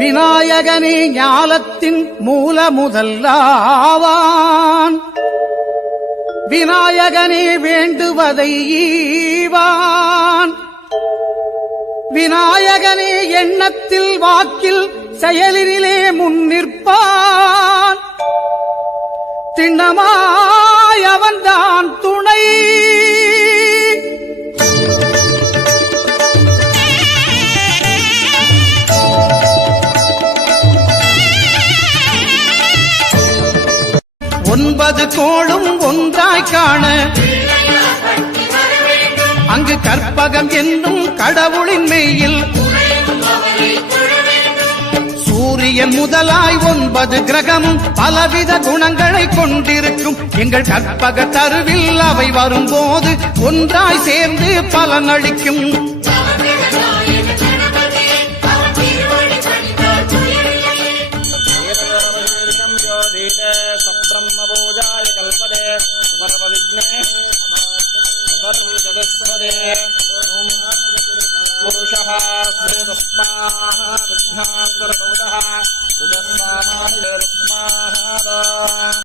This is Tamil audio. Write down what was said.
விநாயகனே ஞாலத்தின் மூல முதல்லாவான். விநாயகனே வேண்டுவதை ஈவான். விநாயகனே எண்ணத்தில் வாக்கில் செயலிலே முன்னிற்பான். திண்ணமாய் அவன்தான் துணை. ஒன்பது கோளும் ஒன்றாய் காண அங்கு கற்பகம் என்னும் கடவுளின் மெய்யில் சூரியன் முதலாய் 9 கிரகமும் பலவித குணங்களை கொண்டிருக்கும். எங்கள் கற்பக தருவில் அவை வரும்போது ஒன்றாய் சேர்ந்து பலனளிக்கும்.